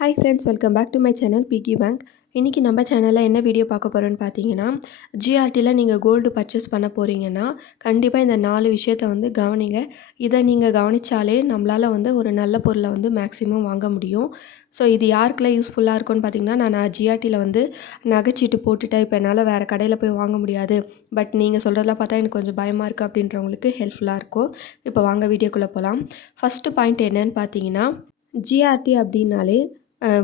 Hi friends welcome back to my channel piggy bank இன்றைக்கி நம்ம சேனலில் என்ன வீடியோ பார்க்க போகிறோன்னு பார்த்தீங்கன்னா ஜிஆர்டியில் நீங்கள் கோல்டு பர்ச்சேஸ் பண்ண போகிறீங்கன்னா கண்டிப்பாக இந்த நாலு விஷயத்த வந்து கவனிங்க. இதை நீங்கள் கவனித்தாலே நம்மளால் வந்து ஒரு நல்ல பொருளை வந்து மேக்ஸிமம் வாங்க முடியும். ஸோ இது யாருக்கெல்லாம் யூஸ்ஃபுல்லாக இருக்கும்னு பார்த்தீங்கன்னா நான் ஜிஆர்டியில் வந்து நகைச்சீட்டு போட்டுட்டேன் இப்போ என்னால் வேறு கடையில் போய் வாங்க முடியாது. பட் நீங்கள் சொல்கிறதெல்லாம் பார்த்தா எனக்கு கொஞ்சம் பயமாக இருக்குது அப்படின்றவங்களுக்கு ஹெல்ப்ஃபுல்லாக இருக்கும். இப்போ வாங்க வீடியோக்குள்ளே போகலாம் ஃபஸ்ட்டு பாயிண்ட் என்னன்னு பார்த்தீங்கன்னா ஜிஆர்டி அப்படின்னாலே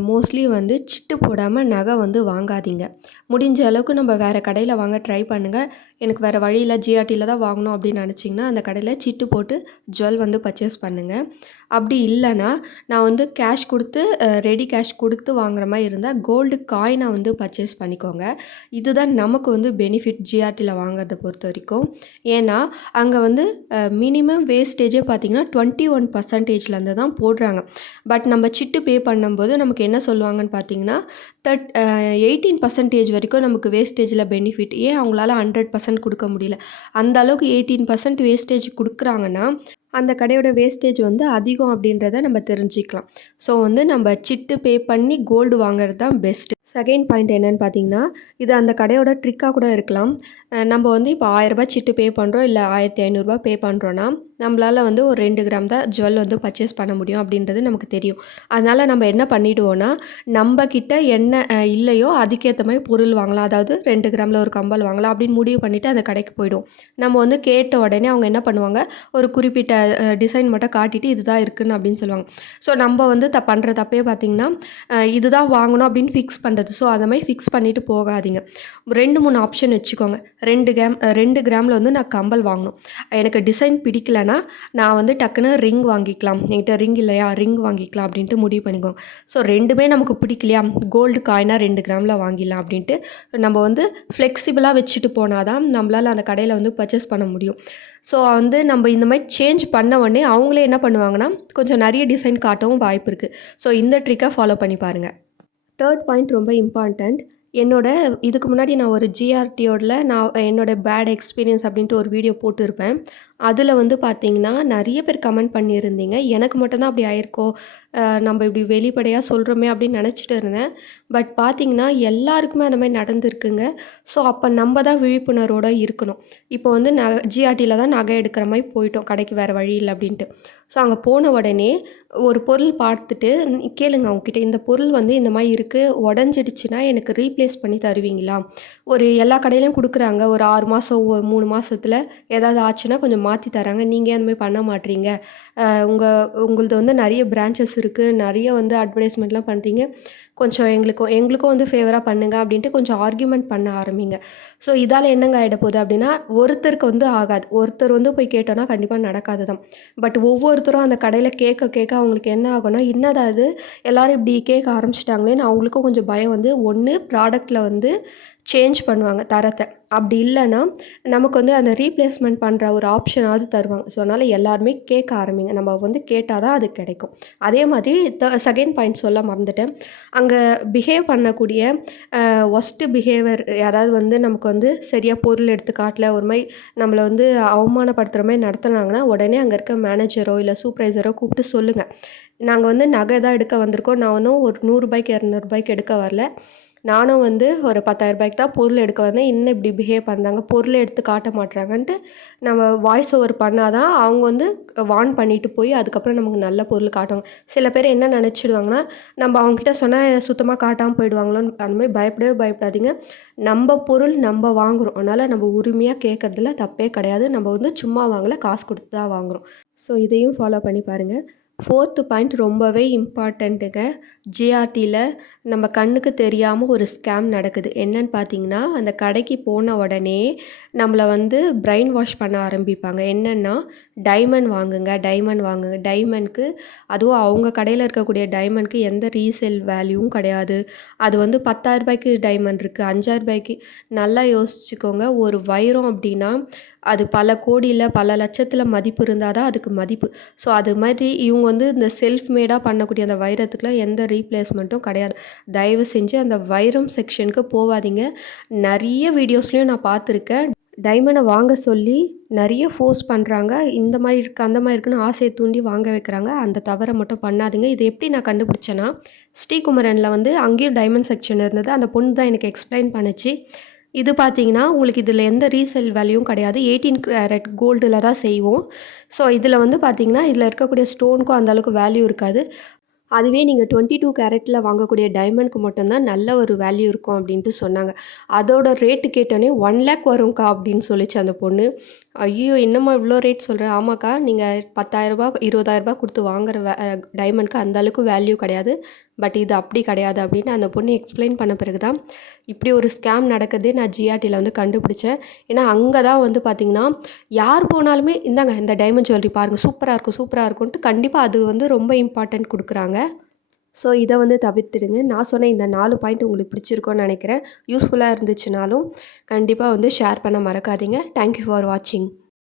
மோஸ்ட்லி வந்து சிட்டு போடாமல் நகை வந்து வாங்காதீங்க. முடிஞ்ச அளவுக்கு நம்ம வேறு கடையில் வாங்க ட்ரை பண்ணுங்கள் எனக்கு வேறு வழியில் ஜிஆர்டியில் தான் வாங்கணும் அப்படின்னு நினச்சிங்கன்னா அந்த கடையில் சிட்டு போட்டு ஜுவல் வந்து பர்ச்சேஸ் பண்ணுங்கள் அப்படி இல்லைன்னா நான் வந்து கேஷ் கொடுத்து ரெடி கேஷ் கொடுத்து வாங்குற மாதிரி இருந்தால் கோல்டு காயினை வந்து பர்ச்சேஸ் பண்ணிக்கோங்க. இதுதான் நமக்கு வந்து பெனிஃபிட் ஜிஆர்டியில் வாங்குறதை பொறுத்த வரைக்கும். ஏன்னா அங்கே வந்து மினிமம் வேஸ்டேஜே பார்த்திங்கன்னா டுவெண்ட்டி ஒன் பர்சன்டேஜ்லேருந்து தான் போடுறாங்க. பட் நம்ம சிட்டு பே பண்ணும்போது நமக்கு என்ன சொல்லுவாங்கன்னு பார்த்தீங்கன்னா தட் எயிட்டீன் பர்சன்டேஜ் வரைக்கும் நமக்கு வேஸ்டேஜில் பெனிஃபிட் ஏன் அவங்களால ஹண்ட்ரட் பர்சன்ட் கொடுக்க முடியல? அந்த அளவுக்கு எயிட்டீன் பர்சன்ட் வேஸ்டேஜ் கொடுக்குறாங்கன்னா அந்த கடையோட வேஸ்டேஜ் வந்து அதிகம் அப்படின்றத நம்ம தெரிஞ்சுக்கலாம். ஸோ வந்து நம்ம சிட்டு பே பண்ணி கோல்டு வாங்குறது தான் பெஸ்ட்டு செகண்ட் பாயிண்ட் என்னென்னு பார்த்தீங்கன்னா இது அந்த கடையோட ட்ரிக்காக கூட இருக்கலாம். நம்ம வந்து இப்போ ஆயரரூபா சிட்டு பே பண்ணுறோம் இல்லை ஆயிரத்தி ஐநூறுரூபா பே பண்ணுறோன்னா நம்மளால் வந்து ஒரு ரெண்டு கிராம் தான் ஜுவல் வந்து பர்ச்சேஸ் பண்ண முடியும் அப்படின்றது நமக்கு தெரியும். அதனால் நம்ம என்ன பண்ணிவிடுவோன்னா நம்ம என்ன இல்லையோ அதுக்கேற்ற மாதிரி பொருள் வாங்கலாம். அதாவது ரெண்டு கிராமில் ஒரு கம்பல் வாங்கலாம் அப்படின்னு முடிவு பண்ணிவிட்டு அந்த கடைக்கு போய்டும் நம்ம வந்து கேட்ட உடனே அவங்க என்ன பண்ணுவாங்க ஒரு குறிப்பிட்ட டிசைன் மட்டும் காட்டிட்டு இதுதான் இருக்குன்னு அப்படின்னு சொல்லுவாங்க. ஸோ நம்ம வந்து த பண்ணுற தப்பே பார்த்திங்கன்னா இதுதான் வாங்கணும் அப்படின்னு ஃபிக்ஸ் பண்ணுறது பண்ணுறது ஸோ அதை மாதிரி ஃபிக்ஸ் பண்ணிவிட்டு போகாதீங்க. ரெண்டு மூணு ஆப்ஷன் வச்சுக்கோங்க. ரெண்டு கிராம் ரெண்டு கிராமில் வந்து நான் கம்பல் வாங்கணும். எனக்கு டிசைன் பிடிக்கலனா நான் வந்து டக்குன்னு ரிங் வாங்கிக்கலாம். என்கிட்ட ரிங் இல்லையா? ரிங் வாங்கிக்கலாம் அப்படின்ட்டு முடிவு பண்ணிக்கோங்க. ஸோ ரெண்டுமே நமக்கு பிடிக்கலையா? கோல்டு காயினாக ரெண்டு கிராமில் வாங்கிடலாம் அப்படின்ட்டு நம்ம வந்து ஃப்ளெக்சிபிளாக வச்சுட்டு போனால் தான் நம்மளால் அந்த கடையில் வந்து பர்ச்சேஸ் பண்ண முடியும். ஸோ வந்து நம்ம இந்த மாதிரி சேஞ்ச் பண்ண உடனே அவங்களே என்ன பண்ணுவாங்கன்னா கொஞ்சம் நிறைய டிசைன் காட்டவும் வாய்ப்பு இருக்குது ஸோ இந்த ட்ரிக்கை ஃபாலோ பண்ணி பாருங்கள் தேர்ட் பாயிண்ட் ரொம்ப இம்பார்ட்டண்ட் என்னோட இதுக்கு முன்னாடி நான் ஒரு ஜிஆர்டியோட நான் என்னோடய பேட் எக்ஸ்பீரியன்ஸ் அப்படின்ட்டு ஒரு வீடியோ போட்டிருப்பேன். அதில் வந்து பார்த்தீங்கன்னா நிறைய பேர் கமெண்ட் பண்ணியிருந்தீங்க. எனக்கு மட்டும்தான் அப்படி ஆயிருக்கோ? நம்ம இப்படி வெளிப்படையாக சொல்கிறோமே அப்படின்னு நினச்சிட்டு இருந்தேன். பட் பார்த்திங்கன்னா எல்லாருக்குமே அந்த மாதிரி நடந்திருக்குங்க. ஸோ அப்போ நம்ம தான் விழிப்புணர்வோடு இருக்கணும். இப்போ வந்து ந ஜிஆர்டியில் தான் நகை எடுக்கிற மாதிரி போயிட்டோம். கடைக்கு வேறு வழி இல்லை அப்படின்ட்டு. ஸோ அங்கே போன உடனே ஒரு பொருள் பார்த்துட்டு கேளுங்க அவங்கக்கிட்ட இந்த பொருள் வந்து இந்த மாதிரி இருக்குது உடஞ்சிடுச்சுன்னா எனக்கு ரீப்ளேஸ் பண்ணி தருவீங்களா? ஒரு எல்லா கடையிலையும் கொடுக்குறாங்க. ஒரு ஆறு மாதம் மூணு மாதத்தில் ஏதாவது ஆச்சுன்னா கொஞ்சம் மாற்றி தராங்க. நீங்கள் அந்த மாதிரி பண்ண மாட்டீங்க? உங்கள் உங்களது வந்து நிறைய பிரான்ச்சஸ் இருக்குது நிறைய வந்து அட்வர்டைஸ்மெண்ட்லாம் பண்ணுறீங்க கொஞ்சம் எங்களுக்கும் எங்களுக்கும் வந்து ஃபேவராக பண்ணுங்கள் அப்படின்ட்டு கொஞ்சம் ஆர்கியூமெண்ட் பண்ண ஆரம்பிங்க. ஸோ இதால் என்னங்க ஆகிட போகுது அப்படின்னா ஒருத்தருக்கு வந்து ஆகாது. ஒருத்தர் வந்து போய் கேட்டோன்னா கண்டிப்பாக நடக்காது தான் பட் ஒவ்வொருத்தரும் அந்த கடையில் கேட்க கேட்க அவங்களுக்கு என்ன ஆகும்னா என்னதாவது எல்லோரும் இப்படி கேட்க ஆரம்பிச்சிட்டாங்களேன்னு அவங்களுக்கும் கொஞ்சம் பயம் வந்து ஒன்று ப்ராடக்ட்டில் வந்து சேஞ்ச் பண்ணுவாங்க தரத்தை. அப்படி இல்லைன்னா நமக்கு வந்து அந்த ரீப்ளேஸ்மெண்ட் பண்ணுற ஒரு ஆப்ஷனாவது தருவாங்க. ஸோ அதனால் எல்லாருமே கேட்க ஆரம்பிங்க. நம்ம வந்து கேட்டால் தான் அது கிடைக்கும். அதே மாதிரி த செகண்ட் பாயிண்ட் சொல்ல மறந்துட்டேன். அங்கே பிஹேவ் பண்ணக்கூடிய ஒஸ்ட்டு பிஹேவியர் யாராவது வந்து நமக்கு வந்து சரியாக பொருள் எடுத்து காட்டல ஒரு மாதிரி நம்மளை வந்து அவமானப்படுத்துகிற மாதிரி நடத்துனாங்கன்னா உடனே அங்கே இருக்க மேனேஜரோ இல்லை சூப்பர்வைசரோ கூப்பிட்டு சொல்லுங்கள் நாங்கள் வந்து நகை தான் எடுக்க வந்திருக்கோம். நான் ஒன்றும் ஒரு நூறுரூபாய்க்கு இரநூறுபாய்க்கு எடுக்க வரல. நானும் வந்து ஒரு பத்தாயிரரூபாய்க்கு தான் பொருள் எடுக்க வந்தேன். இன்னும் இப்படி பிஹேவ் பண்ணுறாங்க பொருளை எடுத்து காட்ட மாட்டுறாங்கன்ட்டு நம்ம வாய்ஸ் ஓவர் பண்ணால் தான் அவங்க வந்து வான் பண்ணிட்டு போய் அதுக்கப்புறம் நமக்கு நல்ல பொருள் காட்டுவாங்க. சில பேர் என்ன நினச்சிடுவாங்கன்னா நம்ம அவங்ககிட்ட சொன்னால் சுத்தமாக காட்டாமல் போயிடுவாங்களோன்னு அந்த மாதிரி பயப்படவே பயப்படாதீங்க. நம்ம பொருள் நம்ம வாங்குகிறோம் அதனால் நம்ம உரிமையாக கேட்குறதுல தப்பே கிடையாது. நம்ம வந்து சும்மா வாங்கலை காசு கொடுத்து தான் வாங்குகிறோம் ஸோ இதையும் ஃபாலோ பண்ணி பாருங்கள் ஃபோர்த்து பாயிண்ட் ரொம்பவே இம்பார்ட்டண்ட்டுங்க ஜிஆர்டியில் நம்ம கண்ணுக்கு தெரியாமல் ஒரு ஸ்கேம் நடக்குது. என்னன்னு பார்த்தீங்கன்னா அந்த கடைக்கு போன உடனே நம்மளை வந்து பிரெயின் வாஷ் பண்ண ஆரம்பிப்பாங்க. என்னென்னா டைமண்ட் வாங்குங்க டைமண்ட் வாங்குங்க. டைமண்ட்க்கு அதுவும் அவங்க கடையில் இருக்கக்கூடிய டைமண்ட்க்கு எந்த ரீசேல் வேல்யூவும் கிடையாது. அது வந்து பத்தாயிரரூபாய்க்கு டைமண்ட் இருக்குது அஞ்சாயிரரூபாய்க்கு நல்லா யோசிச்சுக்கோங்க. ஒரு வைரம் அப்படின்னா அது பல கோடியில் பல லட்சத்தில் மதிப்பு இருந்தால் தான் அதுக்கு மதிப்பு. ஸோ அது மாதிரி இவங்க வந்து இந்த செல்ஃப் மேடாக பண்ணக்கூடிய அந்த வைரத்துக்குலாம் எந்த ரீப்ளேஸ்மெண்ட்டும் கிடையாது. தயவு செஞ்சு அந்த வைரம் செக்ஷனுக்கு போகாதீங்க நிறைய வீடியோஸ்லேயும் நான் பார்த்துருக்கேன். டைமண்டை வாங்க சொல்லி நிறைய ஃபோர்ஸ் பண்ணுறாங்க இந்த மாதிரி இருக்குது அந்த மாதிரி இருக்குன்னு ஆசையை தூண்டி வாங்க வைக்கிறாங்க. அந்த தவறை மட்டும் பண்ணாதீங்க. இது எப்படி நான் கண்டுபிடிச்சேன்னா ஸ்ரீகுமரனில் வந்து அங்கேயும் டைமண்ட் செக்ஷன் இருந்தது. அந்த பொண்ணு தான் எனக்கு எக்ஸ்பிளைன் பண்ணுச்சு. இது பார்த்தீங்கன்னா உங்களுக்கு இதில் எந்த ரீசேல் வேல்யூவும் கிடையாது. எயிட்டீன் கேரட் கோல்டில் தான் செய்வோம். ஸோ இதில் வந்து பார்த்தீங்கன்னா இதில் இருக்கக்கூடிய ஸ்டோனுக்கும் அந்தளவுக்கு வேல்யூ இருக்காது. அதுவே நீங்கள் டுவெண்ட்டி டூ கேரட்டில் வாங்கக்கூடிய டைமண்ட்க்கு மட்டும்தான் நல்ல ஒரு வேல்யூ இருக்கும் அப்படின்ட்டு சொன்னாங்க. அதோட ரேட்டு கேட்டோன்னே ஒன் லேக் வரும்க்கா அப்படின்னு சொல்லிச்சு அந்த பொண்ணு. ஐயோ என்னம்மா இவ்வளோ ரேட் சொல்கிறேன் ஆமாக்கா நீங்கள் பத்தாயிரரூபா இருபதாயிரரூபா கொடுத்து வாங்குற வே டைமண்ட்க்கு அந்தளவுக்கு வேல்யூ கிடையாது. பட் இது அப்படி கிடையாது அப்படின்னு அந்த பொண்ணு எக்ஸ்பிளைன் பண்ண பிறகு தான் இப்படி ஒரு ஸ்கேம் நடக்குது. நான் ஜிஆர்டியில் வந்து கண்டுபிடிச்சேன். ஏன்னா அங்கே தான் வந்து பார்த்திங்கன்னா யார் போனாலுமே இந்தாங்க இந்த டைமண்ட் ஜுவல்லரி பாருங்கள் சூப்பராக இருக்கும் சூப்பராக இருக்கும்ன்ட்டு கண்டிப்பாக அது வந்து ரொம்ப இம்பார்ட்டன்ட் கொடுக்குறாங்க. ஸோ இதை வந்து தவிர்த்துடுங்க. நான் சொன்ன இந்த நாலு பாயிண்ட் உங்களுக்கு பிடிச்சிருக்கோன்னு நினைக்கிறேன். யூஸ்ஃபுல்லாக இருந்துச்சுனாலும் கண்டிப்பாக வந்து ஷேர் பண்ண மறக்காதீங்க. தேங்க்யூ ஃபார் வாட்சிங்